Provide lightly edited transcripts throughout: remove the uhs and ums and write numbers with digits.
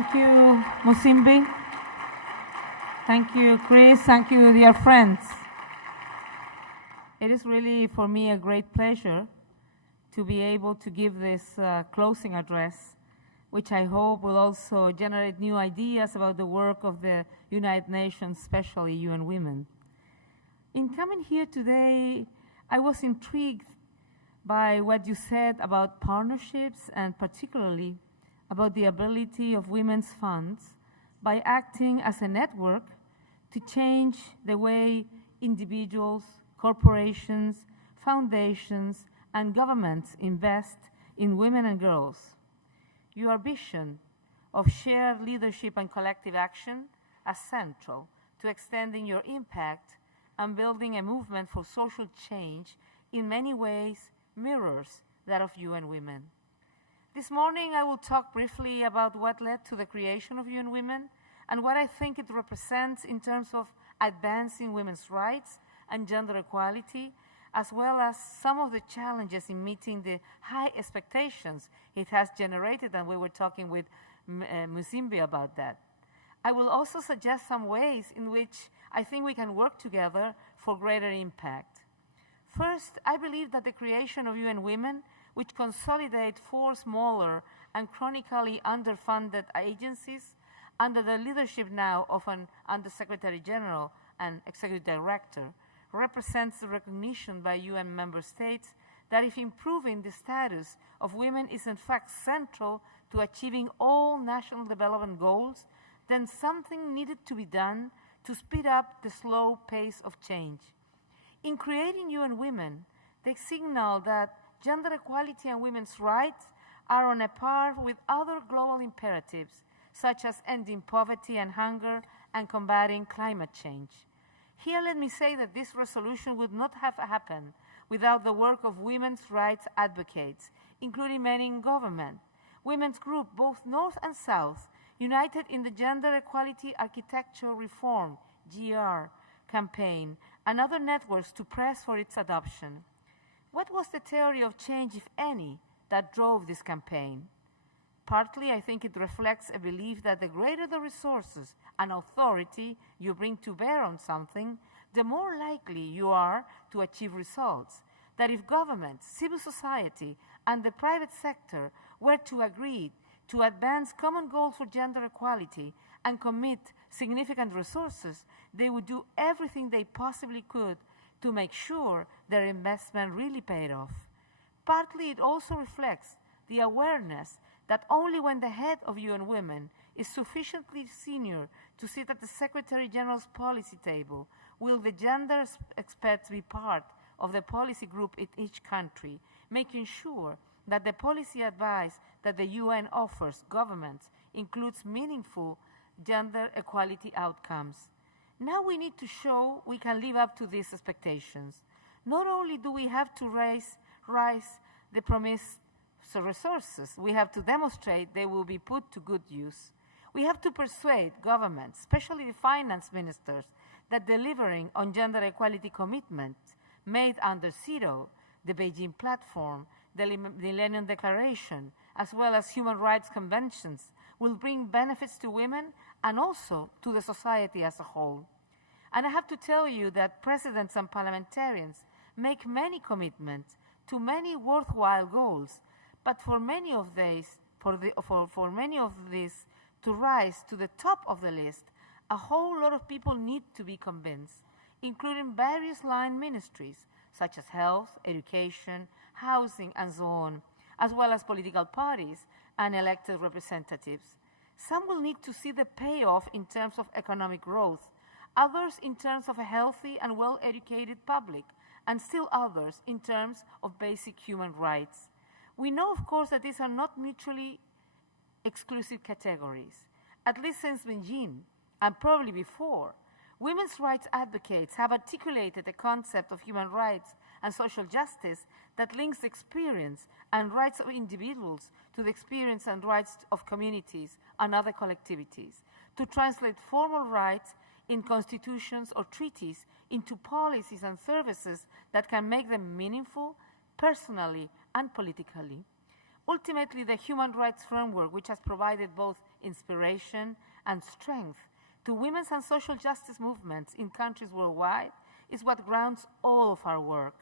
Thank you, Musimbi. Thank you, Chris. Thank you, dear friends. It is really, for me, a great pleasure to be able to give this closing address, which I hope will also generate new ideas about the work of the United Nations, especially UN Women. In coming here today, I was intrigued by what you said about partnerships and particularly about the ability of women's funds by acting as a network to change the way individuals, corporations, foundations, and governments invest in women and girls. Your vision of shared leadership and collective action as central to extending your impact and building a movement for social change in many ways mirrors that of UN Women. This morning I will talk briefly about what led to the creation of UN Women and what I think it represents in terms of advancing women's rights and gender equality, as well as some of the challenges in meeting the high expectations it has generated, and we were talking with Musimbi about that. I will also suggest some ways in which I think we can work together for greater impact. First, I believe that the creation of UN Women, which consolidate 4 smaller and chronically underfunded agencies under the leadership now of an Undersecretary General and Executive Director, represents the recognition by UN member states that if improving the status of women is in fact central to achieving all national development goals, then something needed to be done to speed up the slow pace of change. In creating UN Women, they signal that gender equality and women's rights are on a par with other global imperatives, such as ending poverty and hunger and combating climate change. Here, let me say that this resolution would not have happened without the work of women's rights advocates, including many in government. Women's groups, both North and South, united in the Gender Equality Architecture Reform, GR, campaign, and other networks to press for its adoption. What was the theory of change, if any, that drove this campaign? Partly, I think it reflects a belief that the greater the resources and authority you bring to bear on something, the more likely you are to achieve results. That if governments, civil society, and the private sector were to agree to advance common goals for gender equality and commit significant resources, they would do everything they possibly could to make sure their investment really paid off. Partly, it also reflects the awareness that only when the head of UN Women is sufficiently senior to sit at the Secretary General's policy table will the gender experts be part of the policy group in each country, making sure that the policy advice that the UN offers governments includes meaningful gender equality outcomes. Now we need to show we can live up to these expectations. Not only do we have to raise the promised resources, we have to demonstrate they will be put to good use. We have to persuade governments, especially the finance ministers, that delivering on gender equality commitments made under CEDAW, the Beijing Platform, the Millennium Declaration, as well as human rights conventions, will bring benefits to women and also to the society as a whole. And I have to tell you that presidents and parliamentarians make many commitments to many worthwhile goals, but for many of these to rise to the top of the list, a whole lot of people need to be convinced, including various line ministries such as health, education, housing, and so on, as well as political parties and elected representatives. Some will need to see the payoff in terms of economic growth, others in terms of a healthy and well-educated public, and still others in terms of basic human rights. We know, of course, that these are not mutually exclusive categories. At least since Beijing, and probably before, women's rights advocates have articulated the concept of human rights and social justice that links the experience and rights of individuals to the experience and rights of communities and other collectivities, to translate formal rights in constitutions or treaties into policies and services that can make them meaningful, personally and politically. Ultimately, the human rights framework, which has provided both inspiration, and strength to women's and social justice movements in countries worldwide is what grounds all of our work.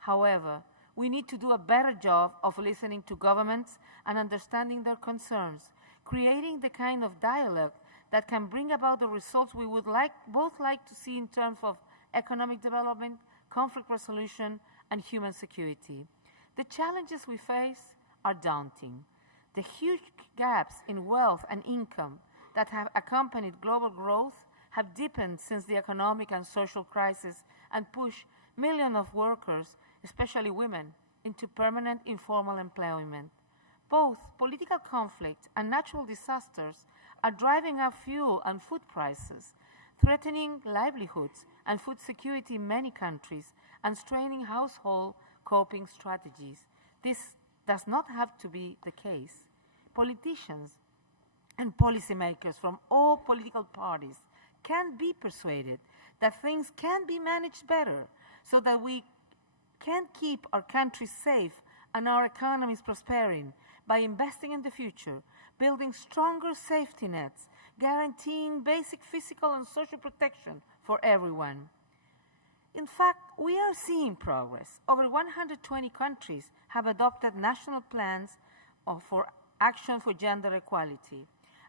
However, we need to do a better job of listening to governments and understanding their concerns, creating the kind of dialogue that can bring about the results we would both like to see in terms of economic development, conflict resolution, and human security. The challenges we face are daunting. The huge gaps in wealth and income that have accompanied global growth have deepened since the economic and social crisis and pushed millions of workers, especially women, into permanent informal employment. Both political conflict and natural disasters are driving up fuel and food prices, threatening livelihoods and food security in many countries, and straining household coping strategies. This does not have to be the case. Politicians and policymakers from all political parties can be persuaded that things can be managed better so that we can keep our country safe and our economies prospering by investing in the future, building stronger safety nets, guaranteeing basic physical and social protection for everyone. In fact, we are seeing progress. Over 120 countries have adopted national plans for action for gender equality,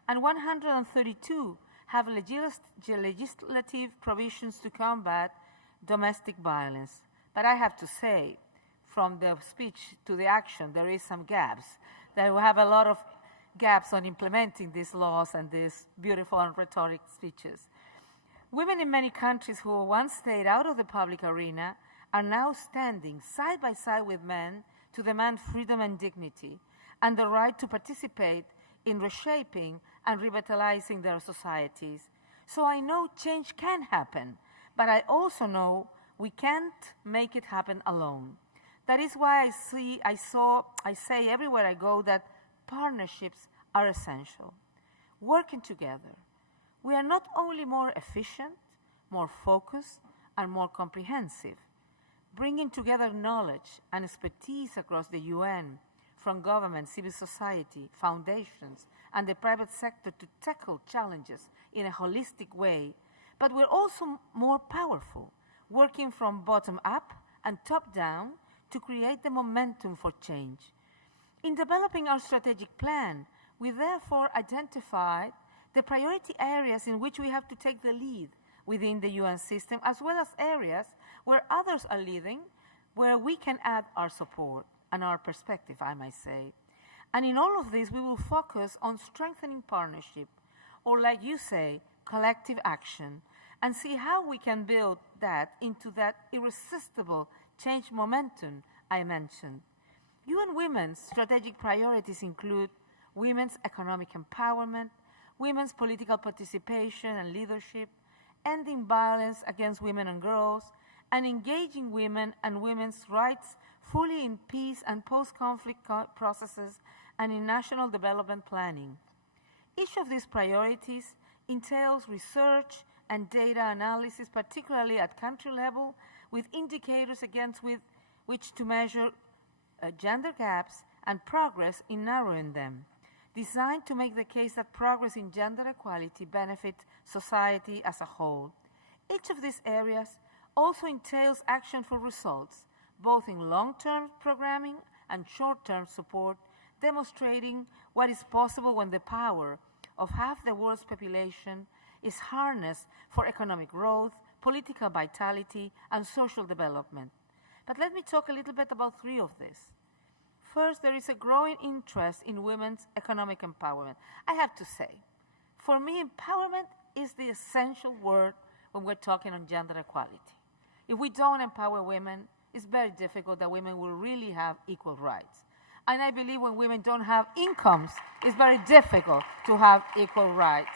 and 132 have legislative provisions to combat domestic violence. But I have to say, from the speech to the action, there is some gaps. There we have a lot of gaps on implementing these laws and these beautiful and rhetoric speeches. Women in many countries who once stayed out of the public arena are now standing side by side with men to demand freedom and dignity and the right to participate in reshaping and revitalizing their societies. So I know change can happen, but I also know we can't make it happen alone. That is why I say everywhere I go that partnerships are essential. Working together, we are not only more efficient, more focused, and more comprehensive, bringing together knowledge and expertise across the UN, from government, civil society, foundations, and the private sector to tackle challenges in a holistic way, but we're also more powerful, working from bottom up and top down to create the momentum for change. In developing our strategic plan, we therefore identified the priority areas in which we have to take the lead within the UN system, as well as areas where others are leading, where we can add our support and our perspective, I might say. And in all of this, we will focus on strengthening partnership, or like you say, collective action, and see how we can build that into that irresistible change momentum I mentioned. UN Women's strategic priorities include women's economic empowerment, women's political participation and leadership, ending violence against women and girls, and engaging women and women's rights fully in peace and post-conflict processes and in national development planning. Each of these priorities entails research and data analysis, particularly at country level, with indicators against which to measure gender gaps and progress in narrowing them, designed to make the case that progress in gender equality benefits society as a whole. Each of these areas also entails action for results, both in long-term programming and short-term support, demonstrating what is possible when the power of half the world's population is harnessed for economic growth, political vitality, and social development. But let me talk a little bit about three of these. First, there is a growing interest in women's economic empowerment. I have to say, for me, empowerment is the essential word when we're talking on gender equality. If we don't empower women, it's very difficult that women will really have equal rights. And I believe when women don't have incomes, it's very difficult to have equal rights.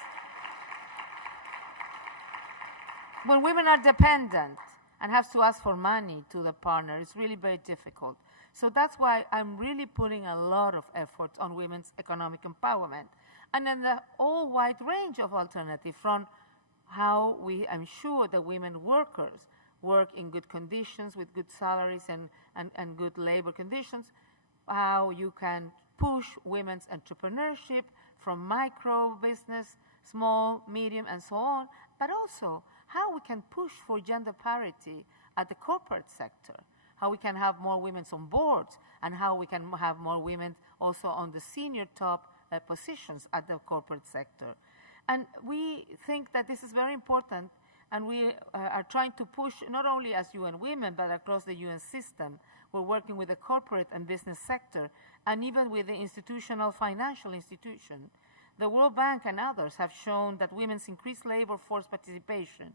When women are dependent and have to ask for money to the partner, it's really very difficult. So that's why I'm really putting a lot of effort on women's economic empowerment. And then the whole wide range of alternatives, from how we ensure that women workers work in good conditions with good salaries and good labor conditions, how you can push women's entrepreneurship from micro business, small, medium, and so on, but also how we can push for gender parity at the corporate sector, how we can have more women on boards, and how we can have more women also on the senior top positions at the corporate sector. And we think that this is very important, and we are trying to push not only as UN Women, but across the UN system. We're working with the corporate and business sector, and even with the institutional financial institution. The World Bank and others have shown that women's increased labor force participation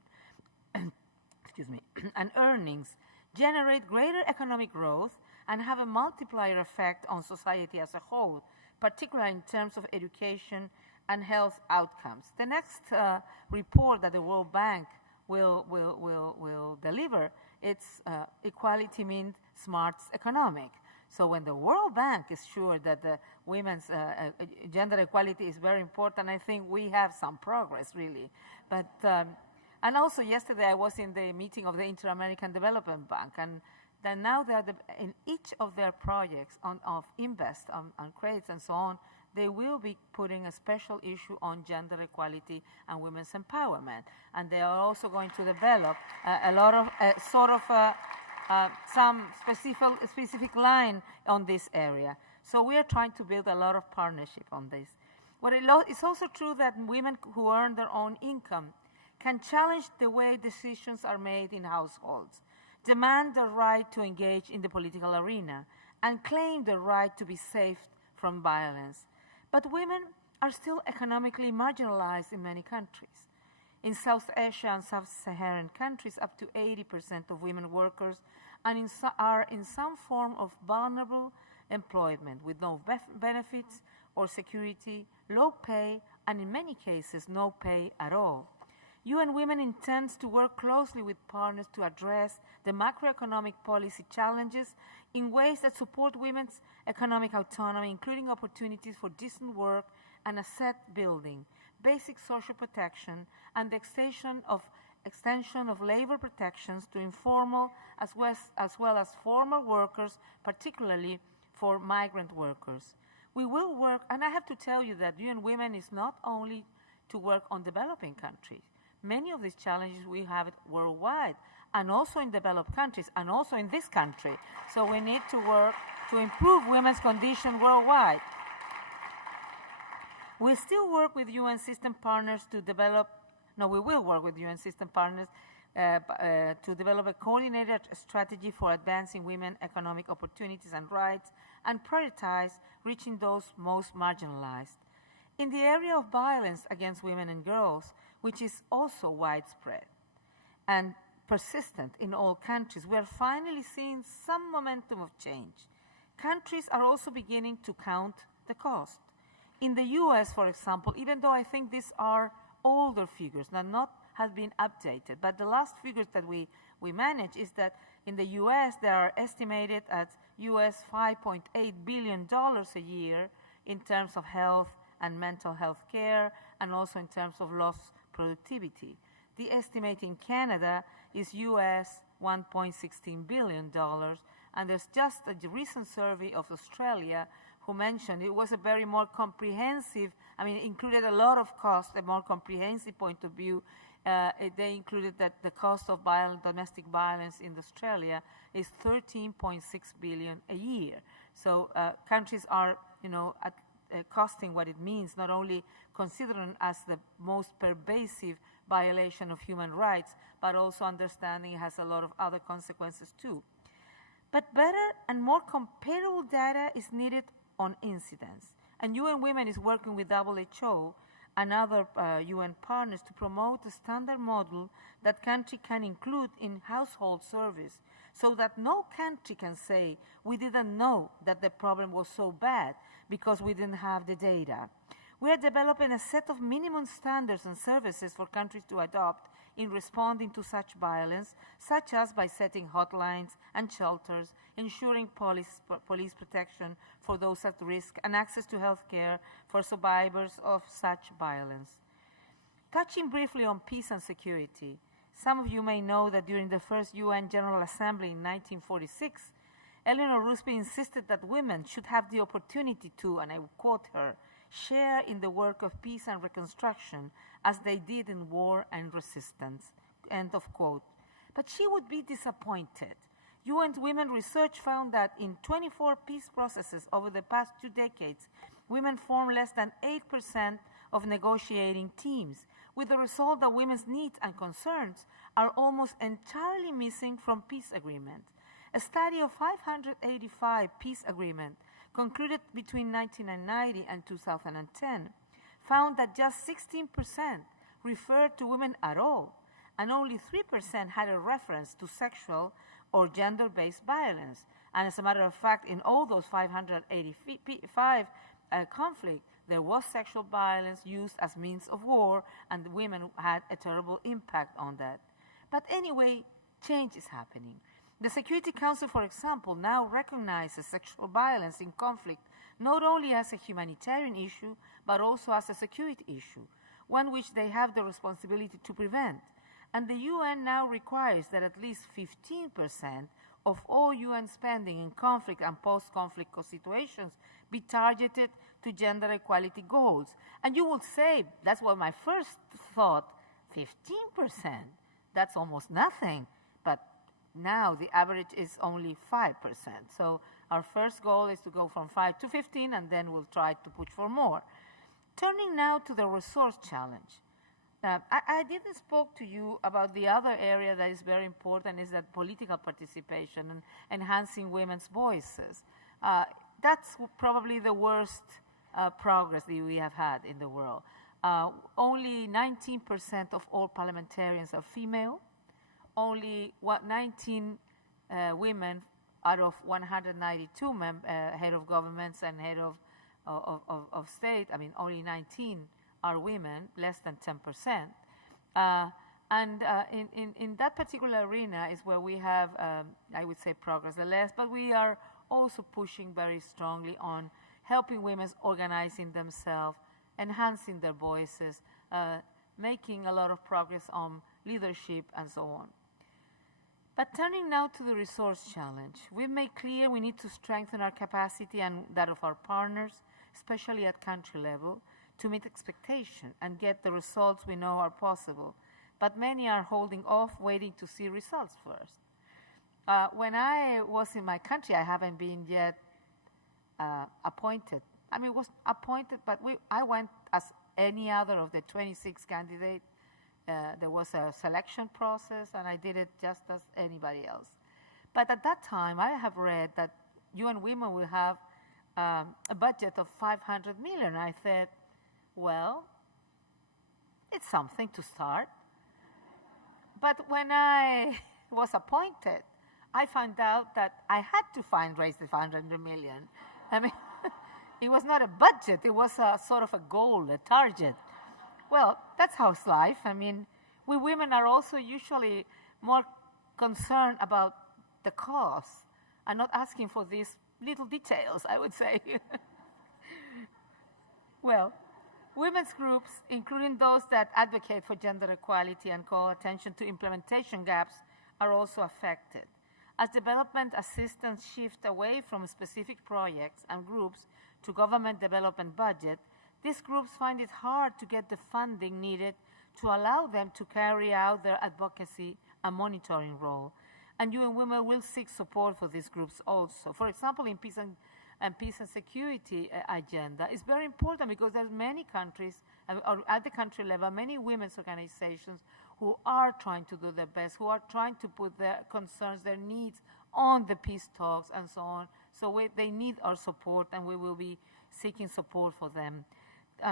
excuse me, and earnings generate greater economic growth and have a multiplier effect on society as a whole, particularly in terms of education and health outcomes. The next report that the World Bank will deliver, it's Equality Means Smart Economic. So when the World Bank is sure that the women's gender equality is very important, I think we have some progress, really. But and also yesterday I was in the meeting of the Inter-American Development Bank, and then now they're in each of their projects of invest, on credits and so on, they will be putting a special issue on gender equality and women's empowerment. And they are also going to develop a lot of some specific line on this area. So we are trying to build a lot of partnership on this. It's also true that women who earn their own income can challenge the way decisions are made in households, demand the right to engage in the political arena, and claim the right to be safe from violence. But women are still economically marginalized in many countries. In South Asia and Sub-Saharan countries, up to 80% of women workers are in some form of vulnerable employment with no benefits or security, low pay, and in many cases, no pay at all. UN Women intends to work closely with partners to address the macroeconomic policy challenges in ways that support women's economic autonomy, including opportunities for decent work and asset building, basic social protection, and the extension of labor protections to informal as well as formal workers, particularly for migrant workers. We will work, and I have to tell you that UN Women is not only to work on developing countries. Many of these challenges we have it worldwide, and also in developed countries, and also in this country. So we need to work to improve women's condition worldwide. We still work with UN system partners to develop, we will work with UN system partners to develop a coordinated strategy for advancing women's economic opportunities and rights, and prioritize reaching those most marginalized. In the area of violence against women and girls, which is also widespread and persistent in all countries, we are finally seeing some momentum of change. Countries are also beginning to count the cost. In the US, for example, even though I think these are older figures that have been updated, but the last figures that we manage is that in the US they are estimated at US $5.8 billion a year in terms of health and mental health care, and also in terms of lost productivity. The estimate in Canada is US $1.16 billion, and there's just a recent survey of Australia who mentioned it was a very more comprehensive, included a lot of cost, a more comprehensive point of view. They included that the cost of domestic violence in Australia is $13.6 billion a year. So countries are, costing what it means, not only considering as the most pervasive violation of human rights, but also understanding it has a lot of other consequences too. But better and more comparable data is needed on incidents. And UN Women is working with WHO and other UN partners to promote a standard model that country can include in household service, so that no country can say, we didn't know that the problem was so bad because we didn't have the data. We are developing a set of minimum standards and services for countries to adopt in responding to such violence, such as by setting hotlines and shelters, ensuring police protection for those at risk, and access to health care for survivors of such violence. Touching briefly on peace and security, some of you may know that during the first UN General Assembly in 1946, Eleanor Roosevelt insisted that women should have the opportunity to, and I will quote her, share in the work of peace and reconstruction as they did in war and resistance." End of quote. But she would be disappointed. UN Women research found that in 24 peace processes over the past 2 decades, women form less than 8% of negotiating teams, with the result that women's needs and concerns are almost entirely missing from peace agreements. A study of 585 peace agreements concluded between 1990 and 2010 found that just 16% referred to women at all, and only 3% had a reference to sexual or gender-based violence. And as a matter of fact, in all those 585 conflicts, there was sexual violence used as means of war, and the women had a terrible impact on that. But anyway, change is happening. The Security Council, for example, now recognizes sexual violence in conflict not only as a humanitarian issue, but also as a security issue, one which they have the responsibility to prevent. And the UN now requires that at least 15% of all UN spending in conflict and post-conflict situations be targeted to gender equality goals. And you will say, that's what my first thought, 15%, that's almost nothing. But now the average is only 5%. So our first goal is to go from 5 to 15, and then we'll try to push for more. Turning now to the resource challenge. I didn't spoke to you about the other area that is very important, is that political participation and enhancing women's voices. That's probably the worst progress that we have had in the world. Only 19% of all parliamentarians are female. Only 19 women out of 192 head of governments and head of state, I mean, only 19 are women, less than 10%. In that particular arena is where we have, I would say, progress the less, but we are also pushing very strongly on helping women organizing themselves, enhancing their voices, making a lot of progress on leadership and so on. But turning now to the resource challenge, we've made clear we need to strengthen our capacity and that of our partners, especially at country level, to meet expectation and get the results we know are possible. But many are holding off, waiting to see results first. When I was in my country, I haven't been yet appointed. I mean, was appointed, but I went as any other of the 26 candidates. There was a selection process, and I did it just as anybody else. But at that time, I have read that UN Women will have a budget of 500 million. I said, well, it's something to start. But when I was appointed, I found out that I had to fundraise the 500 million. I mean, it was not a budget, it was a sort of a goal, a target. Well, that's how it's life. I mean, we women are also usually more concerned about the cause and not asking for these little details, I would say. Well, women's groups, including those that advocate for gender equality and call attention to implementation gaps, are also affected. As development assistance shifts away from specific projects and groups to government development budget, these groups find it hard to get the funding needed to allow them to carry out their advocacy and monitoring role. And UN Women will seek support for these groups also. For example, in peace and security agenda, it's very important because there's many countries, or at the country level, many women's organizations who are trying to do their best, who are trying to put their concerns, their needs on the peace talks and so on. So they need our support, and we will be seeking support for them.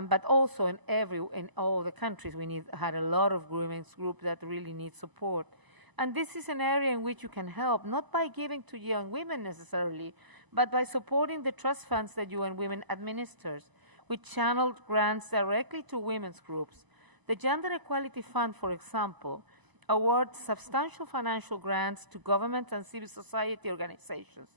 But also in all the countries, we had a lot of women's groups that really need support. And this is an area in which you can help, not by giving to young women necessarily, but by supporting the trust funds that UN Women administers, which channel grants directly to women's groups. The Gender Equality Fund, for example, awards substantial financial grants to government and civil society organizations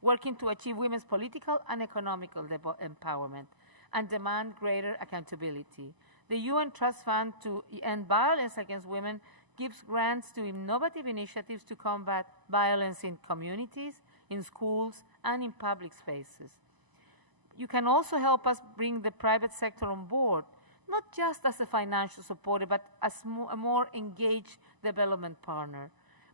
working to achieve women's political and economical empowerment and demand greater accountability. The UN Trust Fund to End Violence Against Women gives grants to innovative initiatives to combat violence in communities, in schools, and in public spaces. You can also help us bring the private sector on board, not just as a financial supporter, but as a more engaged development partner.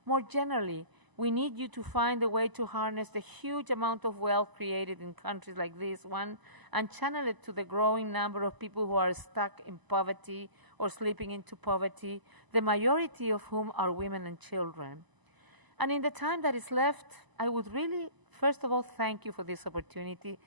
More generally, we need you to find a way to harness the huge amount of wealth created in countries like this one and channel it to the growing number of people who are stuck in poverty or slipping into poverty, the majority of whom are women and children. And in the time that is left, I would really, first of all, thank you for this opportunity.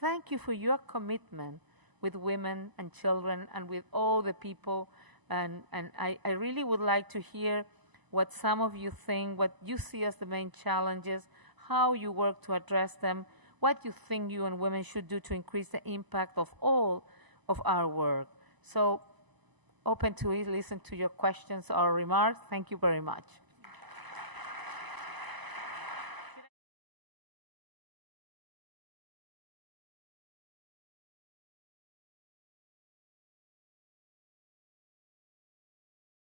Thank you for your commitment with women and children and with all the people. And I really would like to hear what some of you think, what you see as the main challenges, how you work to address them, what you think you and women should do to increase the impact of all of our work. So, open to listen to your questions or remarks. Thank you very much.